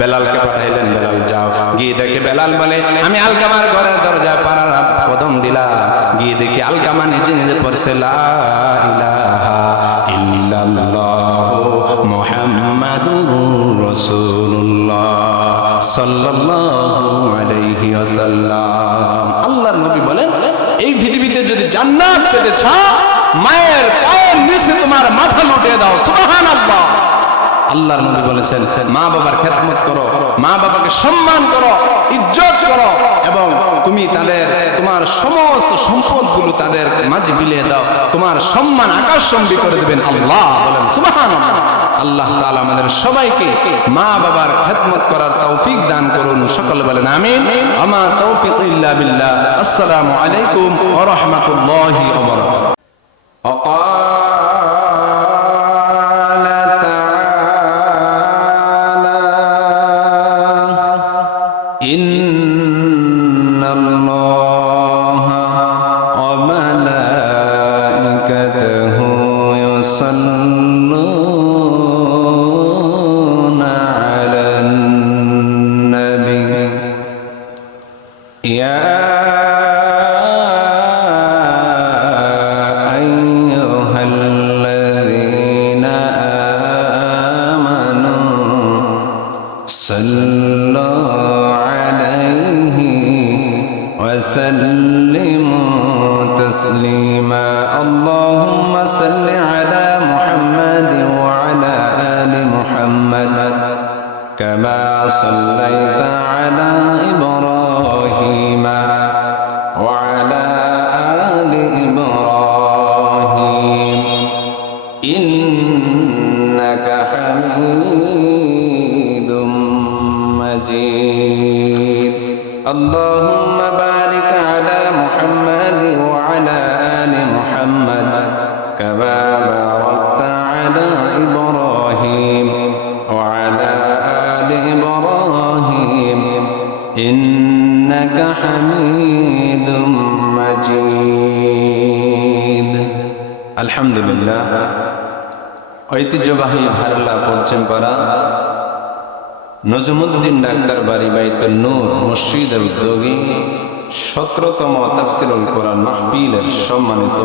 বেলালকে পাঠাইলেন, বেলাল যাও। গিয়ে দেখে বেলাল বলে আমি আলকামার ঘরের দরজায় পাড়ার কদম দিলাম, গিয়ে দেখি আলকামা নিজে নিজে পড়ছে লা ইলাহা ইল্লাল্লাহু মুহাম্মাদুর রাসূলুল্লাহ সাল্লাল্লাহু আলাইহি ওয়াসাল্লাম। আল্লাহর নবী বলেন এই পৃথিবীতে যদি জান্নাত পেতে চাও মায়ের পায়ের নিচে তোমার মাথা লুটিয়ে দাও। সুবহানাল্লাহ। আল্লাহর নবী বলেছেন মা বাবার খেদমত করো, মা বাবাকে সম্মান করো, ইজ্জত করো এবং তুমি তোমার সমস্ত সম্পদগুলো তাদের মাঝে বিলিয়ে দাও, তোমার সম্মান আকাশচুম্বী করে দেবেন আল্লাহ। বলেন সুবহানাল্লাহ। আল্লাহ তাআলা আমাদের সবাইকে মা বাবার খেদমত করার তৌফিক দান করুন। সকলে বলেন আমিন। আমা তৌফিক ইল্লা বিল্লাহ। আসসালামু আলাইকুম ওয়া রাহমাতুল্লাহি ওয়া বারাকাতুহু। اللهم بارك على محمد وعلى آل محمد كما باركت على إبراهيم وعلى آل إبراهيم إنك حميد مجيد الحمد لله ঐতিহ্যবাহী ভারলা পড়ছেন পারা নজমুদ্দিন ডাক্তার বাড়ি বাইতুন নূর মসজিদের উদ্যোগী 17তম তাফসীরুল কোরআন মাহফিলের সম্মানিত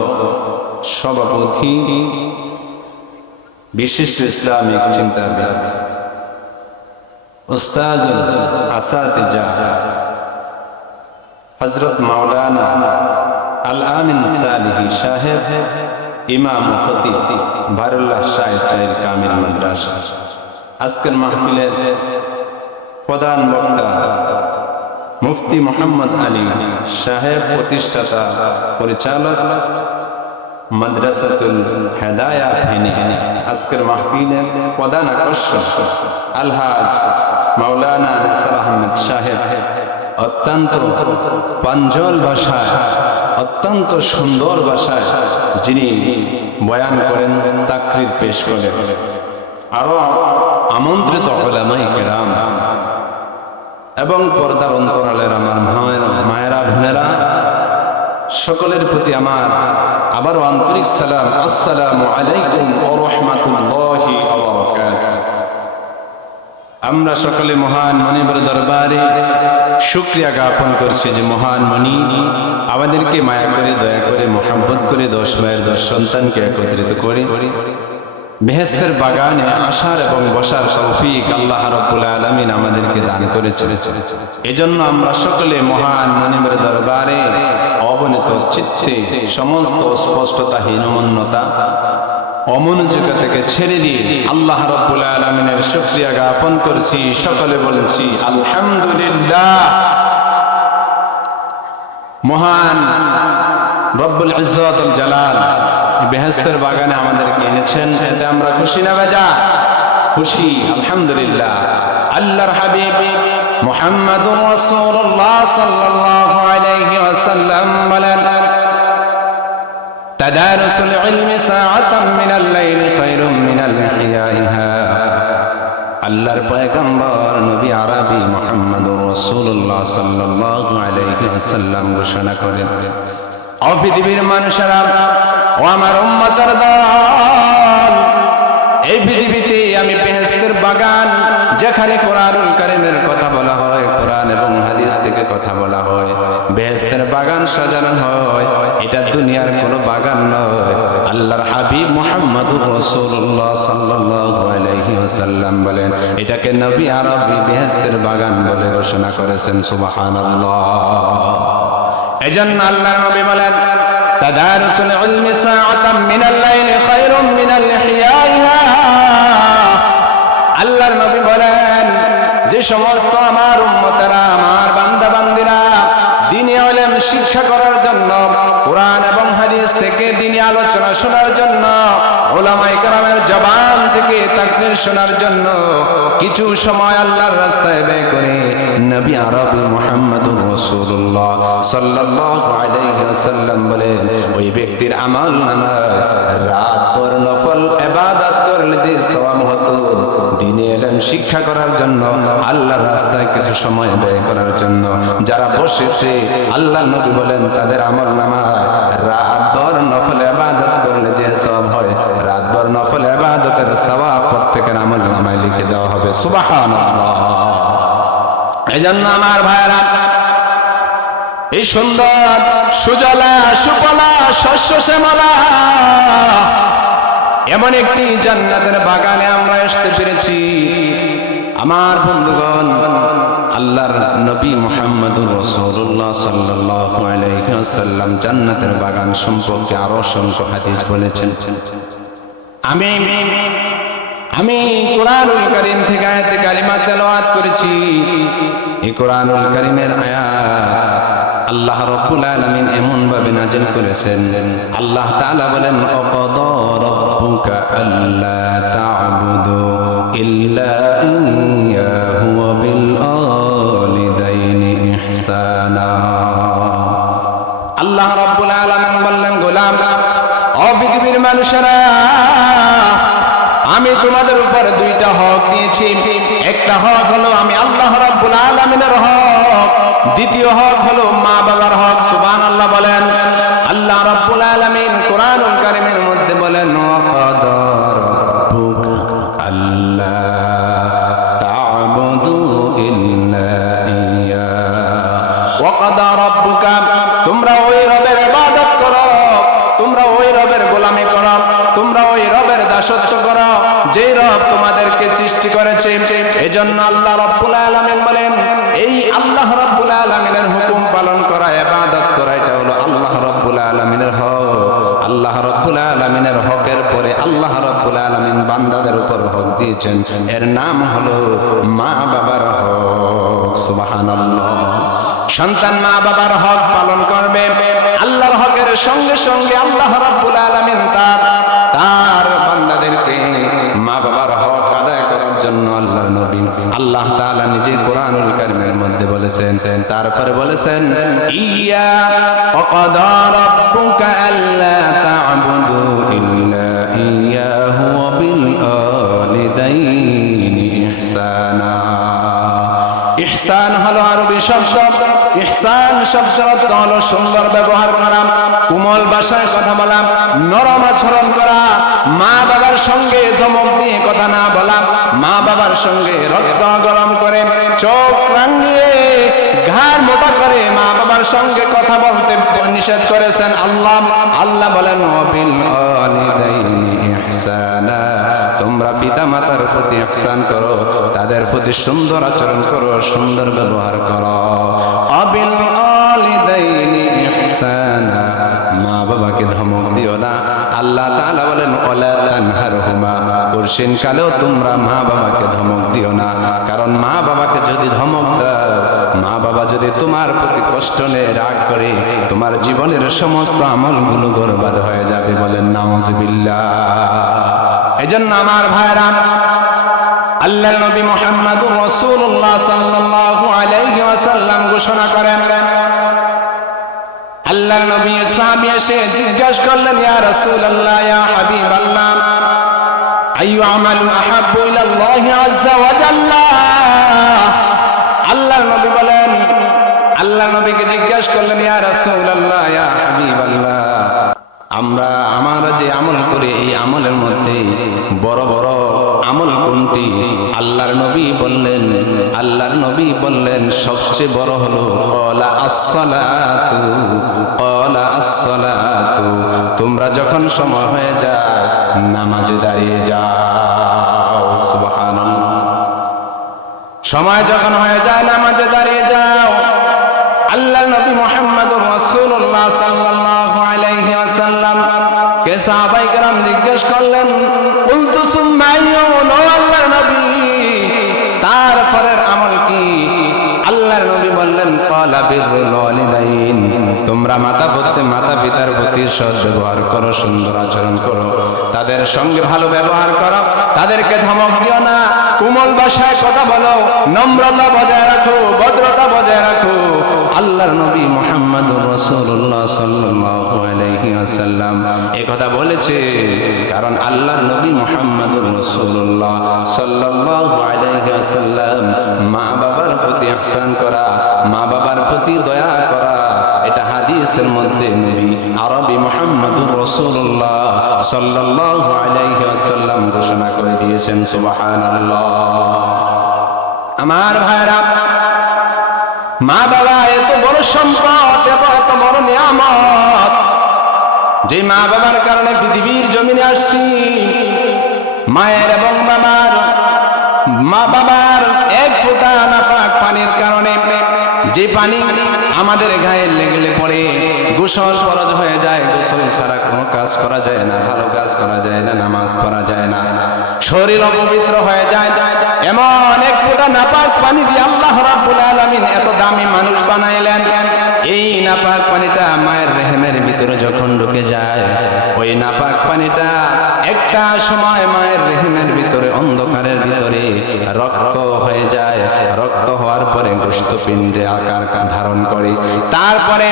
সভাপতি বিশিষ্ট ইসলামিক চিন্তাবিদ উস্তাজুল আসাতিজা হযরত মাওলানা আল আমিন সালিহি সাহেব ইমাম ও খতিব ভারুল্লাহ শাহ ইসরাইল কামিল মাদ্রাসা। আজকের মাহফিলের প্রধান বক্তা মুফতি মোহাম্মদ আলী সাহেব, প্রতিষ্ঠাতা পরিচালক মাদ্রাসাতুল হেদায়া ফেনী। আজকের মাহফিলের প্রধান আকর্ষণ আলহাজ মাওলানা নাসির আহমেদ সাহেব অত্যন্ত পাঞ্জল ভাষায়, অত্যন্ত সুন্দর ভাষায় যিনি বয়ান করেন, তাকরীর পেশ করেন। আরো আমন্ত্রিত উলামায়ে কেরাম এবং পর্দার অন্তরালের আমার মায়েরা বোনেরা সকলের প্রতি আমার আবারও আন্তরিক সালাম। আসসালামু আলাইকুম ওয়া রাহমাতুল্লাহি ওয়া বারাকাতুহু। আমরা সকলে মহান মনিবের দরবারে শুকরিয়া জ্ঞাপন করছি যে মহান মনি আমাদেরকে মায়া করে, দয়া করে, মহব্বত করে 10 মায়ের 10 সন্তানকে একত্রিত করে বেহেশতের বাগানে আসার এবং বসার তৌফিক আল্লাহ রাব্বুল আলামিন আমাদেরকে দান করেছেন। এজন্য আমরা সকলে মহান মনিবের দরবারে অবনীত চিত্তে সমস্ত স্পষ্টতা, হীনমন্যতা, অমনোযোগতা থেকে ছেড়ে দিয়ে আল্লাহ রাব্বুল আলামিনের শুকরিয়া জ্ঞাপন করছি। সকলে বলছি আলহামদুলিল্লাহ। মহান রব্বুল ইজ্জত ওয়াল জালাল বেহেশতের বাগানে আমাদেরকে এনেছেন, এতে আমরা খুশি না বেজার? খুশি, আলহামদুলিল্লাহ। আল্লাহর হাবিব মুহাম্মাদুর রাসূলুল্লাহ সাল্লাল্লাহু আলাইহি ওয়াসাল্লাম বলেন তাদারুসুল ইলমি সাআতাম মিনাল লাইলি খায়রুম মিনাল ইহইয়াহা। আল্লাহর পয়গম্বর নবী আরবি মুহাম্মাদুর রাসূলুল্লাহ সাল্লাল্লাহু আলাইহি ওয়াসাল্লাম ঘোষণা করেন, ও পৃথিবীর মানুষেরা, ও আমার উম্মতের দল, এই পৃথিবীতে আমি বেহেশতের বাগান যেখানে কোরআনুল কারীমের কথা বলা হয়, কোরআন এবং হাদিস থেকে কথা বলা হয়, বেহেশতের বাগান সাজানো হয়, এটা দুনিয়ার কোনো বাগান নয়। আল্লাহর হাবিব মুহাম্মদুর রাসূলুল্লাহ সাল্লাল্লাহু আলাইহি ওয়াসাল্লাম বলেন এটাকে নবী আরবি বেহেশতের বাগান বলে ঘোষণা করেছেন। সুবহানাল্লাহ। এজন্য আল্লাহর নবী বলেন তাদারুসুল ইলমি সাআতাম মিনাল লাইলি খায়রুম মিনাল ইহইয়াইহা। আল্লাহর নবী বলেন যে সমস্ত আমার উম্মতেরা, আমার বান্দা বান্দিরা দ্বীনি ইলম শিক্ষা করার জন্য, কোরআন এবং হাদিস থেকে দ্বীনি আলোচনা শোনার জন্য, উলামায়ে কেরামের জবান থেকে তাকরীর শোনার জন্য কিছু সময় আল্লাহর রাস্তায় ব্যয় করে নবী আরবি মুহাম্মদুর রাসূলুল্লাহ সাল্লাল্লাহু আলাইহি ওয়াসাল্লাম বলেন ওই ব্যক্তির আমল নামায় রাতভর নফল ইবাদত করলে যে সওয়াব হতো, দ্বীনি ইলম শিক্ষা করার জন্য, আল্লাহর রাস্তায় কিছু সময় ব্যয় করার জন্য যারা বসেছে, আল্লাহর নবী বলেন তাদের আমল নামায় রাতভর নফল ইবাদত করলে যে সওয়াব হয়, রাতভর নফল ইবাদতের সওয়াব প্রত্যেকের আমল নামায় লিখে দেওয়া হবে। সুবহানাল্লাহ। এজন্য আমার ভাইরা, এই সুন্দর সুজলা সুফলা শস্য শ্যামলা এমন একটি জান্নাতের বাগানে আমরা আসতে পেরেছি। আমার বন্ধুগণ, আল্লাহর নবী মুহাম্মদুর রাসূলুল্লাহ সাল্লাল্লাহু আলাইহি ওয়াসাল্লাম জান্নাতের বাগান সম্পর্কে আরো অসংখ্য হাদিস বলেছেন। আমি কোরআনুল কারীম থেকে আয়াতে কালিমা তেলাওয়াত করেছি। এই কোরআনুল কারীমের আয়াত আল্লাহ রাব্বুল আলামিন এমন ভাবে নাযিল করেছেন, আল্লাহ তাআলা বলেন অকাদা রাব্বুকা আল্লা তা'বুদু ইল্লা ইয়্যাহু ওয়া বিল ওয়ালিদাইনি ইহসানা। আল্লাহ রাব্বুল আলামিন বললেন, গোলাম ও পৃথিবীর মানুষেরা, আমি তোমাদের উপর দুইটা হক দিয়েছি। একটা হক হলো আমি আল্লাহ রাব্বুল আলামিনের হক, দ্বিতীয় হক হলো মা বাবার হক। সুবহানাল্লাহ বলেন। আল্লাহ রাব্বুল আলামিন কোরআনুল কারীমের মধ্যে বলেন ওয়াকাদা রাব্বুকা আল্লা তা'বুদু ইল্লা ইয়্যা। ওয়াকাদা রাব্বুকা, তোমরা ওই রবের ইবাদত করো, তোমরা ওই রবের গোলামি করো, তোমরা ওই রবের দাসত্ব করো যে রব তোমাদেরকে সৃষ্টি করেছে। এজন্য আল্লাহ রাব্বুল আলামিন বলেন এই আল্লাহ রাব্বুল আলামিনের হুকুম পালন করা, ইবাদত করা, এটা হলো আল্লাহ রাব্বুল আলামিনের হক। আল্লাহ রাব্বুল আলামিনের হকের পরে আল্লাহ রাব্বুল আলামিন বান্দাদের উপর হক দিয়েছেন, এর নাম হলো মা বাবার হক। সুবহানাল্লাহ। সন্তান মা বাবার হক পালন করবে, আল্লাহর হকের সঙ্গে সঙ্গে আল্লাহ রাব্বুল আলামিন তার বান্দাদেরকে মা বাবার হক আদায় করার জন্য আল্লাহর নবী আল্লাহ তাআলা নিজে কোরআনুল কারীমের মধ্যে বলেছেন। তারপরে বলেছেন ইয়া ওয়াকাদা রাব্বুকা আল্লা তা'বুদু ইল্লা ইয়্যাহু ওয়া বিল ওয়ালিদাইনি ইহসানা। ইহসান হলো আরবি শব্দ। ইহসান শব্দের অর্থ হলো সুন্দর ব্যবহার করা, কোমল ভাষায় কথা বলা, নরম আচরণ করা, মা বাবার সঙ্গে ধমক দিয়ে কথা না বলা, মা বাবার সঙ্গে রক্ত গরম করে চোখ রাঙিয়ে ঘাড় মোটা করে মা বাবার সঙ্গে কথা বলতে নিষেধ করেছেন আল্লাহ। আল্লাহ বলেন ওয়াবিল ওয়ালিদাইনি ইহসানা, তোমরা পিতা মাতার প্রতি ইহসান করো, তাদের প্রতি সুন্দর আচরণ করো, সুন্দর ব্যবহার করো। ওয়াবিল ওয়ালিদাইনি ইহসানা, মা বাবাকে ধমক দিও না। আল্লাহ তাআলা বলেন ওয়ালা তানহারহুমা, বর্ষিন কালেও তোমরা মা বাবাকে ধমক দিও না, কারণ মা বাবাকে যদি ধমক দাও, মা বাবা যদি তোমার প্রতি কষ্ট নেয়, রাগ করে, তোমার জীবনের সমস্ত আমলগুলো বরবাদ হয়ে যাবে। বলেন নাউযুবিল্লাহ। এজন্য আমার ভাইরা, আল্লাহর নবী মুহাম্মদুর রাসূলুল্লাহ সাল্লাল্লাহু আলাইহি ওয়াসাল্লাম ঘোষণা করেন, আল্লাহর নবী সাহাবী এসে জিজ্ঞাসা করলেন ইয়া রাসূলুল্লাহ, ইয়া হাবিবাল্লাহ, আইয়ু আমালু আহাব্বু ইলাল্লাহি আযজা ওয়া জাল্লা। আল্লাহর নবী বলেন, আল্লাহর নবীকে জিজ্ঞাসা করলেন ইয়া রাসূলুল্লাহ, ইয়া হাবিবাল্লাহ, আমরা যে আমল করি এই আমলের মধ্যে বড় বড় আমল কোন কোনটি? আল্লাহর নবী বললেন সবচেয়ে বড় হলো ক্বালা আসসালাতু, ক্বালা আসসালাতু। তোমরা যখন সময় হয়ে যায় নামাজে দাঁড়িয়ে যাও। সুবহানাল্লাহ। সময় যখন হয়ে যায় নামাজে দাঁড়িয়ে যাও। আল্লাহর নবী মুহাম্মদুর রাসূলুল্লাহ সাল্লাল্লাহু আলাইহি ওয়াসাল্লাম কে সাহাবায়ে কেরাম জিজ্ঞেস করলেন, কুলতু সুম্মা আইয়ুন, ও আল্লাহর নবী তারপরের আমল কি? আল্লাহর নবী বললেন, ক্বালা বিররুল ওয়ালিদাইন, তোমরা মাতা পিতার প্রতি সৎ ব্যবহার করো, সুন্দর আচরণ করো, তাদের সঙ্গে ভালো ব্যবহার করো, তাদেরকে ধমক দিও না, কোমল ভাষায় কথা বলো, নম্রতা বজায় রাখো, ভদ্রতা বজায় রাখো। আল্লাহর নবী মুহাম্মদুর রাসূলুল্লাহ সাল্লাল্লাহু আলাইহি ওয়াসাল্লাম এই কথা বলেছে কারণ আল্লাহর নবী মুহাম্মদুর রাসূলুল্লাহ সাল্লাল্লাহু আলাইহি ওয়াসাল্লাম মা বাবার প্রতি ইহসান করা, মা বাবার প্রতি দয়া করা, এটা হাদিসের মধ্যে নবী আরবি মুহাম্মদুর রাসূলুল্লাহ সাল্লাল্লাহু আলাইহি ওয়াসাল্লাম ঘোষণা করে দিয়েছেন। সুবহানাল্লাহ। আমার ভাইরা, মা বাবা এত বড় সম্পদ, এত বড় নিয়ামত, যে মা বাবার কারণে পৃথিবীর জমিনে আসছি। মায়ের এবং মা বাবার এক ফোঁটা নাপাক পানির কারণে, যে পানি আমাদের গায়ে লেগে পড়ে গোসল ফরজ হয়ে যায়, গোসল ছাড়া কোনো কাজ করা যায় না, ভালো কাজ করা যায় না, নামাজ পড়া যায় না, শরীর অপবিত্র হয়ে যায়। এমন এক ফোঁটা নাপাক পানি দিয়ে আল্লাহ রাব্বুল আলামিন এত দামি মানুষ বানাইলেন। এই নাপাক পানিটা মায়ের রেহেমের ভিতরে যখন ঢুকে যায়, ওই নাপাক পানিটা একটা সময় মায়ের রেহেমের ভিতরে, অন্ধকারের ভিতরে রক্ত হয়ে যায়। রক্ত হওয়ার পরে গোশতপিণ্ডে আকার ধারণ করে। তারপরে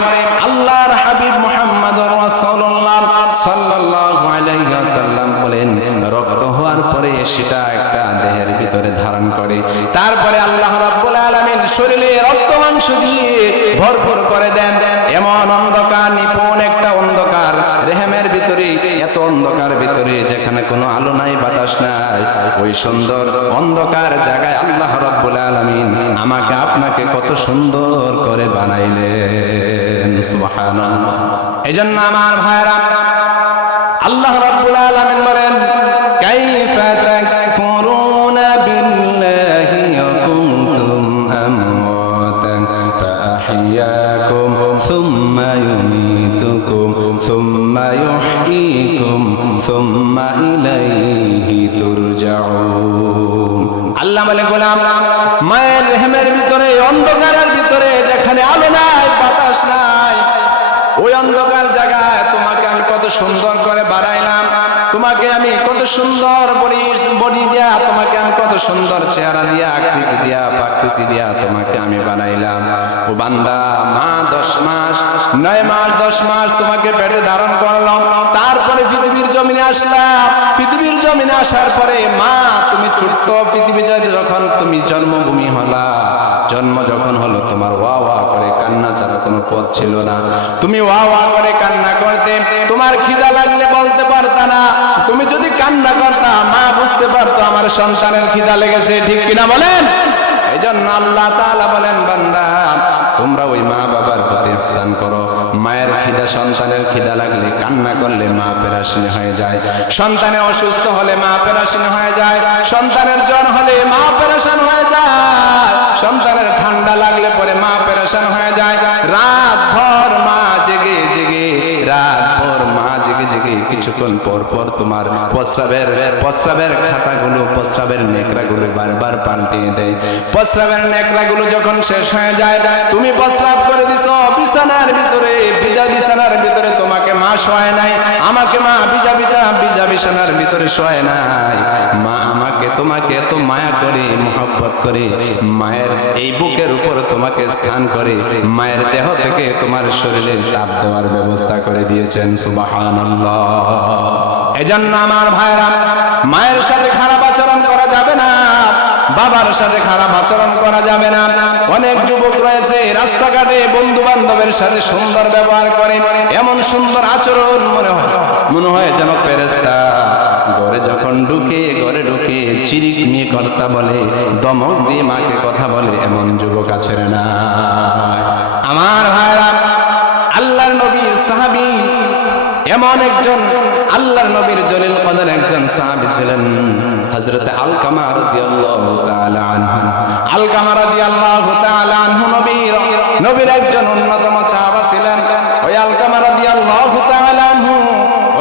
আল্লাহর হাবিব মুহাম্মদুর রাসূলুল্লাহ সাল্লাল্লাহু আলাইহি ওয়াসাল্লাম বলেন, রক্ত হওয়ার পরে সেটা একটা দেহের ভিতরে ধারণ করে। তারপরে আল্লাহ রাব্বুল আলামিন শরীরে রক্ত মাংস দিয়ে ভরপুর করে দেন। এমন অন্ধকার, নিপুণ একটা অন্ধকার রেহেমের ভিতরে, এত অন্ধকার ভিতরে যেখানে কোনো আলো নাই, বাতাস নাই, ওই সুন্দর অন্ধকার জায়গায় আল্লাহ রাব্বুল আলামিন আমাকে আপনাকে কত সুন্দর করে বানাইলেন। সুবহানাল্লাহ। এজন্য আমার ভাইরা, আল্লাহ রাব্বুল আলামিন বলেন, কাইফা তাকফুরুনা বিল্লাহি ওয়া কুনতুম আমওয়াতান ফাআহইয়াকুম সুম্মা ইউমীতুকুম সুম্মা ইউহয়ীকুম সুম্মা ইলাইহি তুরজাউন। আল্লাহ বলে, গোলাম, মায়ের রেহেমের ভিতরে, অন্ধকারের ভিতরে যেখানে আলো নাই, বাতাস নাই, ওই অন্ধকার জায়গায় তোমাকে আমি কত সুন্দর করে বানাইলাম, তোমাকে আমি কত সুন্দর বডি দিয়া, তোমাকে আমি কত সুন্দর চেহারা দিয়া, আকৃতি দিয়া, প্রাকৃতি দিয়া তোমাকে আমি বানাইলাম। ও বান্দা, মা 10 মাস 9 মাস 10 মাস তোমাকে পেটে ধারণ করলাম, তারপরে পৃথিবীর জমিনে আসলাম। পৃথিবীর জমিনে আসার পরে মা, তুমি ছোট্ট পৃথিবী যখন তুমি জন্মভূমি হলা, জন্ম যখন হলো, তোমার ওয়া ওয়া করে কান্না ছাড়া কোনো পথ ছিল না। তুমি ওয়া ওয়া করে কান্না করতে, তোমার খিদা লাগলে বলতে পারতা না। তুমি যদি কান্না করতা, মা বুঝতে পারতো আমার সন্তানের খিদা লেগেছে, ঠিক কিনা বলেন? এই জন্য আল্লাহ তাআলা বলেন, বান্দা, তোমরা ওই মা বাবার প্রতি ইহসান করো। মায়ের খিদা, সন্তানের খিদা লাগলে, কান্না করলে মা পেরেশানি হয়ে যায়। সন্তানের অসুস্থ হলে মা পেরেশানি হয়ে যায়। সন্তানের জ্বর হলে মা পেরেশান হয়ে যায়। সন্তানের ঠান্ডা লাগলে পরে মা পেরেশান হয়ে যায়। রাত ভর মা জেগে জেগে, রাত ভর মা জেগে জেগে কিছুক্ষণ পর পর তোমার প্রস্রাবের খাতাগুলো, প্রস্রাবের নেকড়াগুলো বারবার পাল্টিয়ে দেয়। প্রস্রাবের নেকড়াগুলো যখন শেষ হয়ে যায়, তুমি প্রস্রাব করে দিছো বিছানার ভিতরে, ভিজা বিছানার ভিতরে তোমাকে মা শোয় নাই, আমাকে মা ভিজা বিছানার ভিতরে শোয় নাই। মা আমাকে তোমাকে এত মায়া করে, মোহব্বত করে, মায়ের এই বুকের উপর তোমাকে স্থান করে, মায়ের দেহ থেকে তোমার শরীরে তাপ দেওয়ার ব্যবস্থা করে দিয়েছেন। সুবহানাল্লাহ। এজন্য আমার ভাইরা, মায়ের সাথে খারাপ আচরণ করা যাবে না, বাবার সাথে খারাপ আচরণ করা যাবে না। অনেক যুবক রয়েছে রাস্তাঘাটে বন্ধু বান্ধবের সাথে সুন্দর ব্যবহার করে, এমন সুন্দর আচরণ মনে হয় যেন ফেরেশতা। ঘরে যখন ঘরে ঢুকে চিরিক নিয়ে কথা বলে, দমক দিয়ে মাকে কথা বলে, এমন যুবক আছে না? আমার ভাইরা, আল্লাহর নবীর সাহাবী, এমন একজন আল্লাহর নবীর জলিল কদর একজন সাহাবী ছিলেন হযরত আলকামা রাদিয়াল্লাহু তাআলা আনহু। আলকামা রাদিয়াল্লাহু তাআলা আনহু নবীর একজন অন্যতম সাহাবা ছিলেন। ওই আলকামা রাদিয়াল্লাহু তাআলা আনহু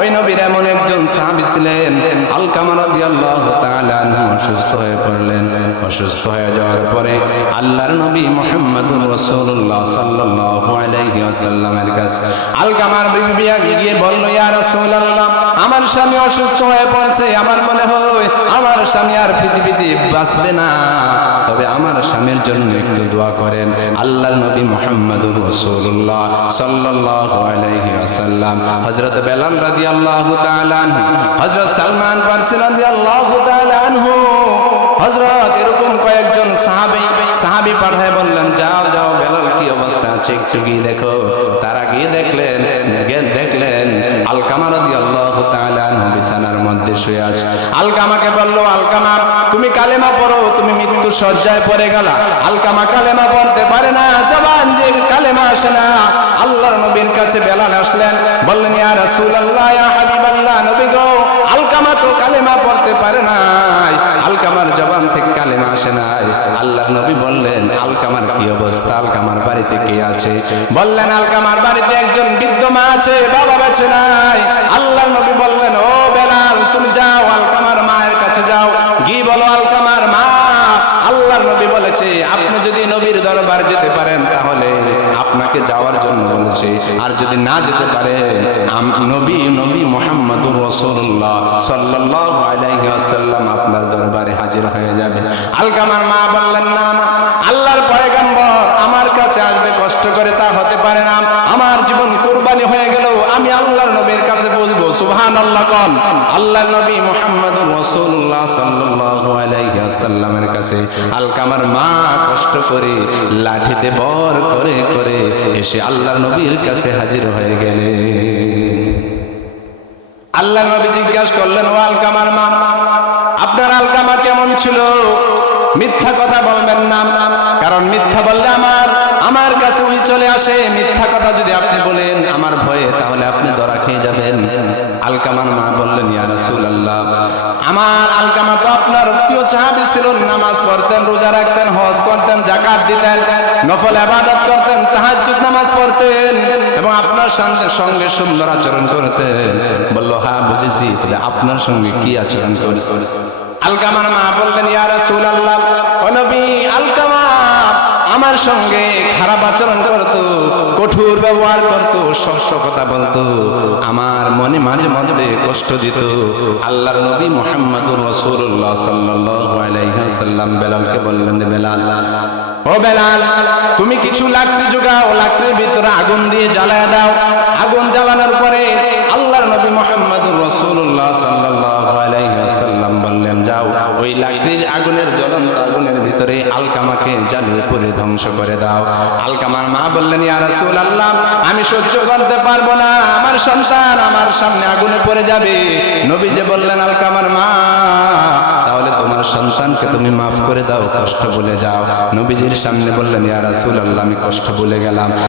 ওই নবীর এমন একজন সাহাবী ছিলেন। আলকামা রাদিয়াল্লাহু তাআলা আনহু অসুস্থ হয়ে পড়লেন। অসুস্থ হয়ে যাওয়ার পরে আল্লাহর নবী মুহাম্মদুর রাসূলুল্লাহ সাল্লাল্লাহু আলাইহি ওয়াসাল্লামের কাছে আলকামার বিবি গিয়ে বলল, ইয়া রাসূলুল্লাহ, আমার স্বামী অসুস্থ হয়ে পড়েছে, আমার মনে হয় আমার স্বামী আর পৃথিবীতে বাঁচবে না, তবে আমার স্বামীর জন্য একটু দোয়া করেন। আল্লাহর নবী মুহাম্মদুর রাসূলুল্লাহ সাল্লাল্লাহু আলাইহি ওয়াসাল্লাম, হযরত বেলাল রাদিয়াল্লাহু তাআলা আনহু, হযরত সালমান ফারসি রাদিয়াল্লাহু তাআলা আনহু, হযরত এরকম কয়েকজন সাহাবী পাঠায় বললেন, যাও যাও, বেলাল কি অবস্থা আছে একটু গিয়ে দেখো। তারা গিয়ে দেখলেন আলকামা রাদিয়াল্লাহু তাআলা আনহু বিছানার মধ্যে শুয়ে আছে। আলকামাকে বলল, আলকামা তুমি কালেমা পড়ো, তুমি মৃত্যু শয্যায় পড়ে গেলা। আলকামা কালেমা পড়তে পারে না, জবান দিয়ে কালেমা আসে না। আল্লাহর নবীর কাছে বেলাল আসলেন, বললেন, ইয়া রাসূলুল্লাহ, ইয়া হাবিবাল্লাহ, নবী গো, আলকামা তো কালেমা পড়তে পারে নাই, আলকামার জবান থেকে কালেমা আসে নাই। আল্লাহর নবী বললেন, আলকামার কি অবস্থা, আলকামার বাড়িতে কে আছে? বললেন, আলকামার বাড়িতে একজন বৃদ্ধ মা আছে, বাবা বেঁচে নাই। আল্লাহর নবী বললেন, ও বেলাল, তুমি যাও আলকামার মায়ের কাছে যাও, গিয়ে বলো, আলকামার মা, আল্লাহর নবী বলেছে আপনি যদি নবীর দরবার যেতে পারেন তাহলে আপনাকে যাওয়ার জন্য বলেছে, আর যদি না যেতে পারেন নবী মুহাম্মদুর রাসূলুল্লাহ সাল্লাল্লাহু আলাইহি ওয়াসাল্লাম আপনার দরবারে হাজির হয়ে যাবে। আলকামার মা বললেন, না, আল্লাহর পয়গম্বর আমার কাছে আসবে, কষ্ট করে তা হতে পারে না, আমার জীবন কুরবানি হয়ে গেল, আমি আল্লাহর নবীর কাছে পৌঁছবো। সুবহানাল্লাহ কোন। আল্লাহর নবী মুহাম্মদুর রাসূলুল্লাহ সাল্লাল্লাহু আলাইহি ওয়াসাল্লামের কাছে আলকামার মা কষ্ট করে লাঠিতে বর করে করে এসে আল্লাহর নবীর কাছে হাজির হয়ে গেলেন। আল্লাহর নবী জিজ্ঞাসা করলেন, ও আলকামার মা, আপনার আলকামা কেমন ছিল? মিথ্যা কথা বলবেন না, কারণ মিথ্যা বললে আমার কাছে ওই চলে আসে। মিথ্যা কথা যদি আপনি বলেন আমার ভয়ে, তাহলে আপনি ধরা খেয়ে যাবেন। আলকামার মা বললেন, ইয়া রাসূলুল্লাহ, আমার আলকামা তো আপনার প্রিয় সাহাবী ছিল, নামাজ পড়তেন, রোজা রাখতেন, হজ করতেন, যাকাত দিতেন, নফল ইবাদত করতেন, তাহাজ্জুদ নামাজ পড়তেন এবং আপনার সঙ্গে সুন্দর আচরণ করতেন। বলল, হ্যাঁ বুঝেছি, আপনার সঙ্গে কি আচরণ করেছেন? আলকামার মা বললেন, ইয়া রাসূলুল্লাহ, ও নবী, আলকামা আমার সঙ্গে খারাপ আচরণ করতো, কঠোর ব্যবহার করতো, শস্য কথা বলতো, আমার মনে মাঝে মাঝে কষ্ট দিত। আল্লাহর নবী মুহাম্মদুর রাসূলুল্লাহ সাল্লাল্লাহু আলাইহি ওয়াসাল্লাম বেলালকে বললেন, বেলাল, ও বেলাল, তুমি কিছু লাকড়ি জোগাও, লাকড়ির ভিতরে আগুন দিয়ে জ্বালায় দাও। আগুন জ্বালানোর পরে আল্লাহর নবী মুহাম্মদুর রাসূলুল্লাহ সাল্লাল্লাহু আলাইহি ওয়াসাল্লাম বললেন, যাও ওই লাকড়ির আগুনের জ্বলন্ত আগুনের ভিতরে আলকামাকে জ্বালিয়ে পুড়ে ধ্বংস করে দাও। আলকামার মা বললেন, ইয়া রাসূলুল্লাহ, আমি সহ্য করতে পারবো না, আমার সন্তান আমার সামনে আগুনে পড়ে যাবে। নবী যে বললেন, আলকামার মা, তাহলে তোমার সন্তানকে তুমি মাফ করে দাও, কষ্ট ভুলে যাও। নবীজির সামনে বললেন, ইয়া রাসূলুল্লাহ, আমি কষ্ট ভুলে গেলাম।